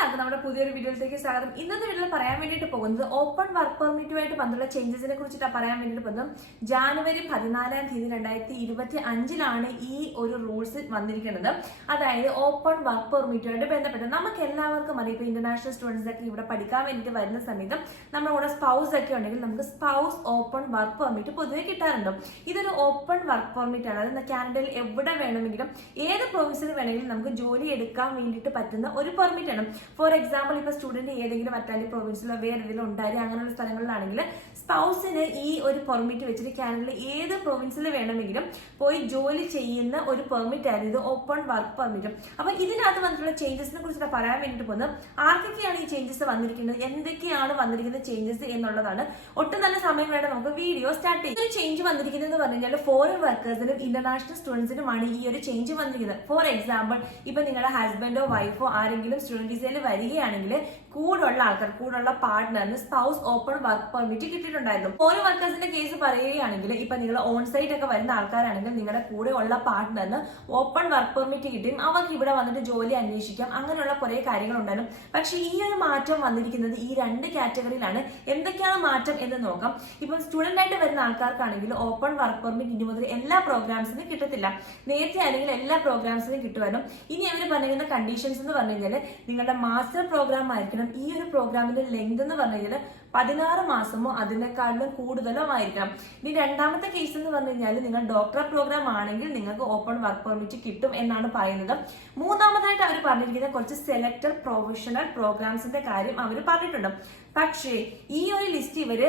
എല്ലാവർക്കും നമ്മുടെ പുതിയൊരു വീഡിയോയിലേക്ക് സ്വാഗതം. ഇന്നത്തെ വീഡിയോയിൽ പറയാൻ വേണ്ടിയിട്ട് പോകുന്നത് ഓപ്പൺ വർക്ക് പെർമിറ്റുമായിട്ട് ബന്ധമുള്ള ചേഞ്ചസിനെ കുറിച്ചിട്ടാണ് പറയാൻ വേണ്ടിയിട്ട് പോകുന്നത്. ജാനുവരി പതിനാലാം തീയതി രണ്ടായിരത്തി ഇരുപത്തി അഞ്ചിലാണ് ഈ ഒരു റൂൾസ് വന്നിരിക്കുന്നത്. അതായത് ഓപ്പൺ വർക്ക് പെർമിറ്റുമായിട്ട് ബന്ധപ്പെട്ട് നമുക്ക് എല്ലാവർക്കും അറിയാം ഇപ്പോൾ ഇന്റർനാഷണൽ സ്റ്റുഡൻസ് ഒക്കെ ഇവിടെ പഠിക്കാൻ വേണ്ടിയിട്ട് വരുന്ന സമയത്ത് നമ്മുടെ കൂടെ സ്പൗസ് ഒക്കെ ഉണ്ടെങ്കിൽ നമുക്ക് സ്പൗസ് ഓപ്പൺ വർക്ക് പെർമിറ്റ് പൊതുവെ കിട്ടാറുണ്ട്. ഇതൊരു ഓപ്പൺ വർക്ക് പെർമിറ്റ് ആണ്. അതായത് കാനഡയിൽ എവിടെ വേണമെങ്കിലും ഏത് പ്രൊവിൻസിൽ വേണമെങ്കിലും നമുക്ക് ജോലി എടുക്കാൻ വേണ്ടിയിട്ട് പറ്റുന്ന ഒരു പെർമിറ്റ് ആണ്. ഫോർ എക്സാമ്പിൾ ഇപ്പൊ സ്റ്റുഡന്റ് ഏതെങ്കിലും അറ്റാലി പ്രൊവിൻസിലോ വേറെ ഏതെങ്കിലും ഉണ്ടായി അങ്ങനെയുള്ള സ്ഥലങ്ങളിലാണെങ്കിൽ സ്പൗസിന് ഈ ഒരു പെർമിറ്റ് വെച്ചിട്ട് കാനഡയിൽ ഏത് പ്രൊവിൻസിൽ വേണമെങ്കിലും പോയി ജോലി ചെയ്യുന്ന ഒരു പെർമിറ്റ് ആയിരുന്നു ഇത് ഓപ്പൺ വർക്ക് പെർമിറ്റ് അപ്പൊ ഇതിനകത്ത് വന്നിട്ടുള്ള ചേഞ്ചസിനെ കുറിച്ച് പറയാൻ വേണ്ടിട്ട് പോകുന്നത്. ആർക്കൊക്കെയാണ് ഈ ചേഞ്ചസ് വന്നിരിക്കുന്നത്? എന്തൊക്കെയാണ് വന്നിരിക്കുന്ന ചേഞ്ചസ് എന്നുള്ളതാണ്. ഒട്ടും നല്ല സമയം വേണ്ട നമുക്ക് വീഡിയോ സ്റ്റാർട്ട് ചെയ്യും. ഒരു ചേഞ്ച് വന്നിരിക്കുന്നത് എന്ന് പറഞ്ഞു കഴിഞ്ഞാൽ ഫോറിൻ വർക്കേഴ്സിനും ഇന്റർനാഷണൽ സ്റ്റുഡൻസിനുമാണ് ഈ ഒരു ചേഞ്ച് വന്നിരിക്കുന്നത്. ഫോർ എക്സാമ്പിൾ ഇപ്പൊ നിങ്ങളുടെ ഹസ്ബൻഡോ വൈഫോ ആരെങ്കിലും സ്റ്റുഡന്റ് വിസയിൽ വരികയാണെങ്കിൽ കൂടുള്ള ആൾക്കാർ കൂടുള്ള പാർട്ട്ണറിന് സ്പൗസ് ഓപ്പൺ വർക്ക് പെർമിറ്റ് കിട്ടിയിട്ടുണ്ടായിരുന്നു. ഫോൺ വർക്കേഴ്സിന്റെ കേസ് പറയുകയാണെങ്കിൽ ഇപ്പൊ നിങ്ങൾ ഓൺ സൈറ്റ് ഒക്കെ വരുന്ന ആൾക്കാരാണെങ്കിൽ നിങ്ങളുടെ കൂടെ ഉള്ള പാർട്ട്ണറിന് ഓപ്പൺ വർക്ക് പെർമിറ്റ് കിട്ടിയും അവർക്ക് ഇവിടെ വന്നിട്ട് ജോലി അന്വേഷിക്കാം. അങ്ങനെയുള്ള കുറെ കാര്യങ്ങൾ ഉണ്ടായിരുന്നു പക്ഷെ ഈ ഒരു മാറ്റം വന്നിരിക്കുന്നത് ഈ രണ്ട് കാറ്റഗറിയിലാണ് എന്തൊക്കെയാണ് മാറ്റം എന്ന് നോക്കാം. ഇപ്പം സ്റ്റുഡന്റ് ആയിട്ട് വരുന്ന ആൾക്കാർക്കാണെങ്കിൽ ഓപ്പൺ വർക്ക് പെർമിറ്റ് ഇനി മുതൽ എല്ലാ പ്രോഗ്രാംസിനും കിട്ടത്തില്ല. നേരത്തെ അല്ലെങ്കിൽ എല്ലാ പ്രോഗ്രാംസിനും കിട്ടുമായിരുന്നു. ഇനി അവർ പറഞ്ഞിരിക്കുന്ന കണ്ടീഷൻസ് എന്ന് പറഞ്ഞു കഴിഞ്ഞാൽ നിങ്ങളുടെ മാസ്റ്റർ പ്രോഗ്രാം ആയിരിക്കണം. ഈ ഒരു പ്രോഗ്രാമിന്റെ ലെങ്ത് എന്ന് പറഞ്ഞു കഴിഞ്ഞാൽ പതിനാറ് മാസമോ അതിനേക്കാളും കൂടുതലോ ആയിരിക്കണം. ഇനി രണ്ടാമത്തെ കേസ് എന്ന് പറഞ്ഞു കഴിഞ്ഞാൽ നിങ്ങൾ ഡോക്ടർ പ്രോഗ്രാം ആണെങ്കിൽ നിങ്ങൾക്ക് ഓപ്പൺ വർക്ക് പെർമിറ്റ് കിട്ടും എന്നാണ് പറയുന്നത്. മൂന്നാമതായിട്ട് അവർ പറഞ്ഞിരിക്കുന്ന കുറച്ച് സെലക്ടഡ് പ്രൊഫഷണൽ പ്രോഗ്രാംസിന്റെ കാര്യം അവർ പറഞ്ഞിട്ടുണ്ട്. പക്ഷേ ഈ ഒരു ലിസ്റ്റ് ഇവർ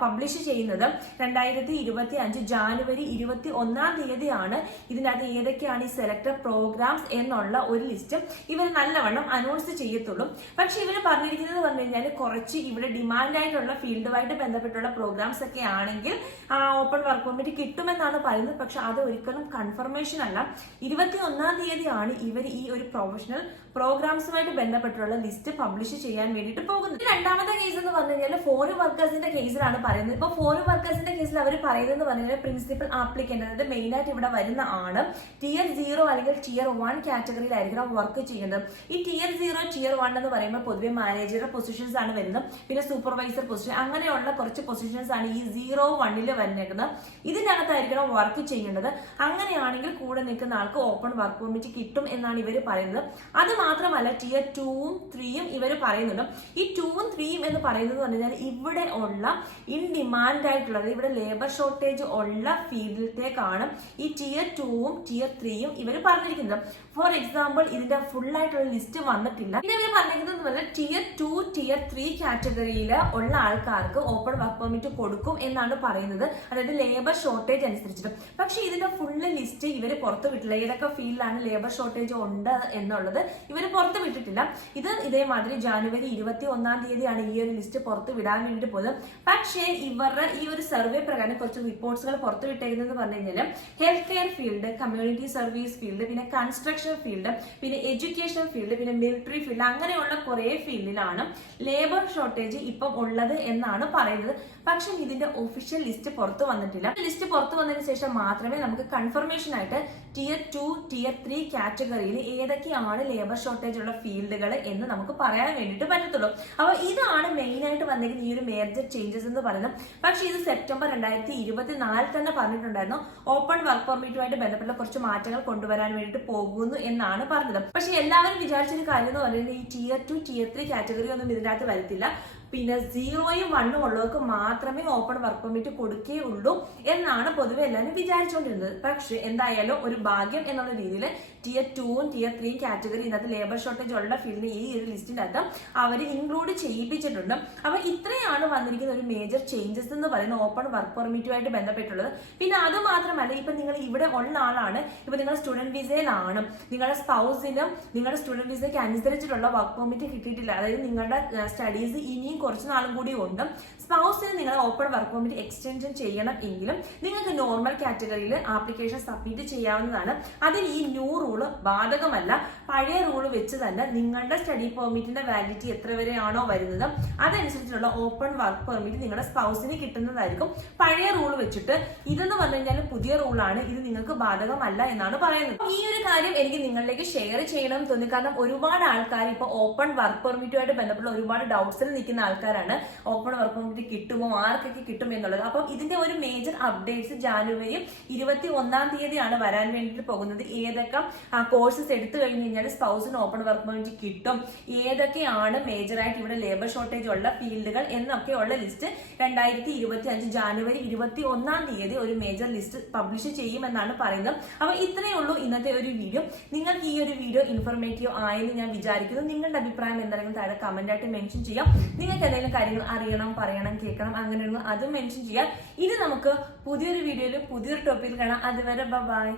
പബ്ലിഷ് ചെയ്യുന്നത് രണ്ടായിരത്തി ഇരുപത്തി അഞ്ച് ജാനുവരി ഇരുപത്തി ഒന്നാം തീയതിയാണ്. ഇതിനകത്ത് ഏതൊക്കെയാണ് ഈ സെലക്ടഡ് പ്രോഗ്രാംസ് എന്നുള്ള ഒരു ലിസ്റ്റ് ഇവർ നല്ലവണ്ണം അനൗൺസ് ചെയ്യത്തുള്ളൂ. പക്ഷെ ഇവർ പറഞ്ഞിരിക്കുന്നത് പറഞ്ഞു കഴിഞ്ഞാൽ കുറച്ച് ഇവിടെ ഡിമാൻഡ് ആയിട്ടുള്ള ഫീൽഡുമായിട്ട് ബന്ധപ്പെട്ടുള്ള പ്രോഗ്രാംസ് ഒക്കെ ആണെങ്കിൽ ഓപ്പൺ വർക്ക് പെർമിറ്റ് കിട്ടുമെന്നാണ് പറയുന്നത്. പക്ഷെ അത് ഒരിക്കലും കൺഫർമേഷൻ അല്ല. ഇരുപത്തി ഒന്നാം തീയതിയാണ് ഇവർ ഈ ഒരു പ്രൊഫഷണൽ പ്രോഗ്രാംസുമായിട്ട് ബന്ധപ്പെട്ടുള്ള ലിസ്റ്റ് പബ്ലിഷ് ചെയ്യാൻ വേണ്ടിയിട്ട് പോകുന്നത്. രണ്ടാമത്തെ കേസ് എന്ന് പറഞ്ഞു കഴിഞ്ഞാൽ ഫോറിൻ വർക്കേഴ്സിന്റെ കേസിലാണ് പറയുന്നത്. ഇപ്പൊ ഫോറിൻ വർക്കേഴ്സിന്റെ കേസിൽ അവർ പറയുന്നത് എന്ന് പറഞ്ഞാൽ പ്രിൻസിപ്പൽ ആപ്ലിക്കന്റ് അതായത് മെയിൻ ആയിട്ട് ഇവിടെ വരുന്ന ആണ് ടിയർ സീറോ അല്ലെങ്കിൽ ടിയർ വൺ കാറ്റഗറിയിലായിരിക്കണം വർക്ക് ചെയ്യുന്നത്. ഈ ടിയർ സീറോ ടിയർ വൺ എന്ന് പറയുമ്പോൾ പൊതുവെ മാനേജറുടെ പൊസിഷൻസ് ആണ് വരുന്നത്. പിന്നെ സൂപ്പർവൈസർ പൊസിഷൻ അങ്ങനെയുള്ള കുറച്ച് പൊസിഷൻസ് ആണ് ഈ സീറോ വണ്ണിൽ വന്നേക്കുന്നത്. ഇതിനകത്തായിരിക്കണം വർക്ക് ചെയ്യേണ്ടത്. അങ്ങനെയാണെങ്കിൽ കൂടെ നിൽക്കുന്ന ആൾക്ക് ഓപ്പൺ വർക്ക് പെർമിറ്റ് കിട്ടും എന്നാണ് ഇവർ പറയുന്നത്. അത് മാത്രമല്ല ടിയർ ടൂവും ത്രീയും ഇവർ പറയുന്നുണ്ട്. ഈ ടൂവും ത്രീയും എന്ന് പറയുന്നത് പറഞ്ഞാൽ ഇവിടെ ഉള്ള ഇൻ ഡിമാൻഡ് ആയിട്ടുള്ളത് ഇവിടെ ലേബർ ഷോർട്ടേജ് ഉള്ള ഫീൽഡിലേക്കാണ് ഈ ടിയർ ടൂവും ടിയർ ത്രീയും ഇവർ പറഞ്ഞിരിക്കുന്നത്. ഫോർ എക്സാമ്പിൾ ഇതിന്റെ ഫുൾ ആയിട്ടുള്ള ലിസ്റ്റ് വന്നിട്ടില്ല. പിന്നെ ഇവർ പറഞ്ഞിരിക്കുന്നത് പറഞ്ഞാൽ ടിയർ ടു ടിയർ ത്രീ കാറ്റഗറിയിൽ ഉള്ള ആൾക്കാർക്ക് ഓപ്പൺ വർക്ക് പെർമിറ്റ് കൊടുക്കും എന്നാണ് പറയുന്നത്. അതായത് ലേബർ ഷോർട്ടേജ് അനുസരിച്ചിട്ട്. പക്ഷെ ഇതിന്റെ ഫുള്ള് ലിസ്റ്റ് ഇവർ പുറത്ത് വിട്ടില്ല. ഏതൊക്കെ ഫീൽഡിലാണ് ലേബർ ഷോർട്ടേജ് ഉണ്ട് എന്നുള്ളത് ഇവർ പുറത്ത് വിട്ടിട്ടില്ല. ഇത് ഇതേമാതിരി ജാനുവരി ഇരുപത്തി ഒന്നാം തീയതിയാണ് ഈ ഒരു ലിസ്റ്റ് പുറത്ത് വിടാൻ വേണ്ടി പോലും പക്ഷേ ഇവരുടെ ഈ ഒരു സർവേ പ്രകാരം കുറച്ച് റിപ്പോർട്ട്സുകൾ പുറത്ത് വിട്ടേക്കുന്നത് പറഞ്ഞു കഴിഞ്ഞാൽ health care field community service field പിന്നെ കൺസ്ട്രക്ഷൻ ഫീൽഡ് പിന്നെ എഡ്യൂക്കേഷൻ ഫീൽഡ് പിന്നെ മിലിറ്ററി ഫീൽഡ് അങ്ങനെയുള്ള കുറെ ഫീൽഡിലാണ് ലേബർ ഷോർട്ടേജ് ഇപ്പം ഉള്ളത് എന്നാണ് പറയുന്നത്. പക്ഷെ ഇതിന്റെ ഒഫീഷ്യൽ ലിസ്റ്റ് പുറത്തു വന്നിട്ടില്ല. ലിസ്റ്റ് പുറത്തു വന്നതിന് ശേഷം മാത്രമേ നമുക്ക് കൺഫർമേഷൻ ആയിട്ട് ടിയർ ടു ടിയർ ത്രീ കാറ്റഗറിയിൽ ഏതൊക്കെയാണ് ലേബർ ഷോർട്ടേജ് ഉള്ള ഫീൽഡുകൾ എന്ന് നമുക്ക് പറയാൻ വേണ്ടിയിട്ട് പറ്റത്തുള്ളൂ. അപ്പോൾ ഇതാണ് മെയിൻ ആയിട്ട് വന്നിരിക്കുന്ന ഈ ഒരു മേജർ ചേഞ്ചസ് എന്ന് പറയുന്നത്. പക്ഷേ ഇത് സെപ്റ്റംബർ രണ്ടായിരത്തി ഇരുപത്തിനാലിൽ തന്നെ പറഞ്ഞിട്ടുണ്ടായിരുന്നു. ഓപ്പൺ വർക്ക് പെർമിറ്റുമായിട്ട് ബന്ധപ്പെട്ട കുറച്ച് മാറ്റങ്ങൾ കൊണ്ടുവരാൻ വേണ്ടിയിട്ട് പോകുന്നു എന്നാണ് പറഞ്ഞത്. പക്ഷേ എല്ലാവരും വിചാരിച്ചൊരു കാര്യം എന്ന് പറയുന്നത് ഈ tier two tier three category ഒന്നും ഇതിനകത്ത് വരത്തില്ല. പിന്നെ സീറോയും വണ്ണും ഉള്ളവർക്ക് മാത്രമേ ഓപ്പൺ വർക്ക് പെർമിറ്റ് കൊടുക്കുകയുള്ളൂ എന്നാണ് പൊതുവെ എല്ലാവരും വിചാരിച്ചുകൊണ്ടിരുന്നത് പക്ഷേ എന്തായാലും ഒരു ഭാഗ്യം എന്നുള്ള രീതിയിൽ ടിയർ ടൂവും ടിയർ ത്രീയും കാറ്റഗറി ഇന്നത്തെ ലേബർ ഷോർട്ടേജ് ഉള്ള ഫീൽഡിന് ഈ ഒരു ലിസ്റ്റിന്റെ അകത്ത് അവർ ഇൻക്ലൂഡ് ചെയ്യിപ്പിച്ചിട്ടുണ്ട്. അപ്പൊ ഇത്രയാണ് വന്നിരിക്കുന്ന ഒരു മേജർ ചേഞ്ചസ് എന്ന് പറയുന്ന ഓപ്പൺ വർക്ക് പെർമിറ്റുമായിട്ട് ബന്ധപ്പെട്ടുള്ളത്. പിന്നെ അത് മാത്രമല്ല ഇപ്പൊ നിങ്ങൾ ഇവിടെ ഉള്ള ആളാണ്. ഇപ്പൊ നിങ്ങൾ സ്റ്റുഡന്റ് വിസയിലാണ് നിങ്ങളുടെ സ്പൗസിനും നിങ്ങളുടെ സ്റ്റുഡന്റ് വിസയ്ക്ക് അനുസരിച്ചിട്ടുള്ള വർക്ക് പെർമിറ്റ് കിട്ടിയിട്ടില്ല. അതായത് നിങ്ങളുടെ സ്റ്റഡീസ് ഇനിയും കുറച്ച് നാളും കൂടി ഉണ്ട്. സ്പൗസിന് നിങ്ങൾ ഓപ്പൺ വർക്ക് പെർമിറ്റ് എക്സ്റ്റൻഷൻ ചെയ്യണം എങ്കിലും നിങ്ങൾക്ക് നോർമൽ കാറ്റഗറിയിൽ ആപ്ലിക്കേഷൻ സബ്മിറ്റ് ചെയ്യാവുന്നതാണ്. അതിൽ ഈ ന്യൂ റൂൾ ബാധകമല്ല. പഴയ റൂൾ വെച്ച് തന്നെ നിങ്ങളുടെ സ്റ്റഡി പെർമിറ്റിന്റെ വാലിഡിറ്റി എത്ര വരെയാണോ വരുന്നത് അതനുസരിച്ചുള്ള ഓപ്പൺ വർക്ക് പെർമിറ്റ് നിങ്ങളുടെ സ്പൗസിന് കിട്ടുന്നതായിരിക്കും. പഴയ റൂൾ വെച്ചിട്ട് ഇതെന്ന് പറഞ്ഞു കഴിഞ്ഞാൽ പുതിയ റൂളാണ് ഇത് നിങ്ങൾക്ക് ബാധകമല്ല എന്നാണ് പറയുന്നത്. ഈ ഒരു കാര്യം എനിക്ക് നിങ്ങളിലേക്ക് ഷെയർ ചെയ്യണം തോന്നി. കാരണം ഒരുപാട് ആൾക്കാർ ഇപ്പൊ ഓപ്പൺ വർക്ക് പെർമിറ്റുമായിട്ട് ബന്ധപ്പെട്ട ഒരുപാട് ഡൗട്ട്സിൽ നിൽക്കുന്ന ആൾക്കാരാണ്. ഓപ്പൺ പെർമിറ്റ് കിട്ടുമോ? ആർക്കൊക്കെ കിട്ടും എന്നുള്ളത്. അപ്പം ഇതിന്റെ ഒരു മേജർ അപ്ഡേറ്റ്സ് ജാനുവരി ഇരുപത്തി ഒന്നാം തീയതിയാണ് വരാൻ വേണ്ടിയിട്ട് പോകുന്നത്. ഏതൊക്കെ കോഴ്സസ് എടുത്തു കഴിഞ്ഞ് കഴിഞ്ഞാൽ സ്പൗസിന് ഓപ്പൺ വർക്ക് പെർമിറ്റ് കിട്ടും. ഏതൊക്കെയാണ് മേജറായിട്ട് ഇവിടെ ലേബർ ഷോർട്ടേജ് ഉള്ള ഫീൽഡുകൾ എന്നൊക്കെയുള്ള ലിസ്റ്റ് രണ്ടായിരത്തി ഇരുപത്തി അഞ്ച് ജാനുവരി ഇരുപത്തി ഒന്നാം തീയതി ഒരു മേജർ ലിസ്റ്റ് പബ്ലിഷ് ചെയ്യുമെന്നാണ് പറയുന്നത്. അപ്പൊ ഇത്രയേ ഉള്ളൂ ഇന്നത്തെ ഒരു വീഡിയോ നിങ്ങൾക്ക് ഈ ഒരു വീഡിയോ ഇൻഫോർമേറ്റീവ് ആയെന്ന് ഞാൻ വിചാരിക്കുന്നു. നിങ്ങളുടെ അഭിപ്രായം എന്തായാലും താഴെ കമന്റ് ആയിട്ട് മെൻഷൻ ചെയ്യാം. നിങ്ങൾക്ക് എന്തെങ്കിലും കാര്യങ്ങൾ അറിയണം പറയണം കേൾക്കണം അങ്ങനെയുള്ള അതും മെൻഷൻ ചെയ്യാം ഇനി നമുക്ക് പുതിയൊരു വീഡിയോയിൽ പുതിയൊരു ടോപ്പിക്കിൽ കാണാം. അതുവരെ ബൈ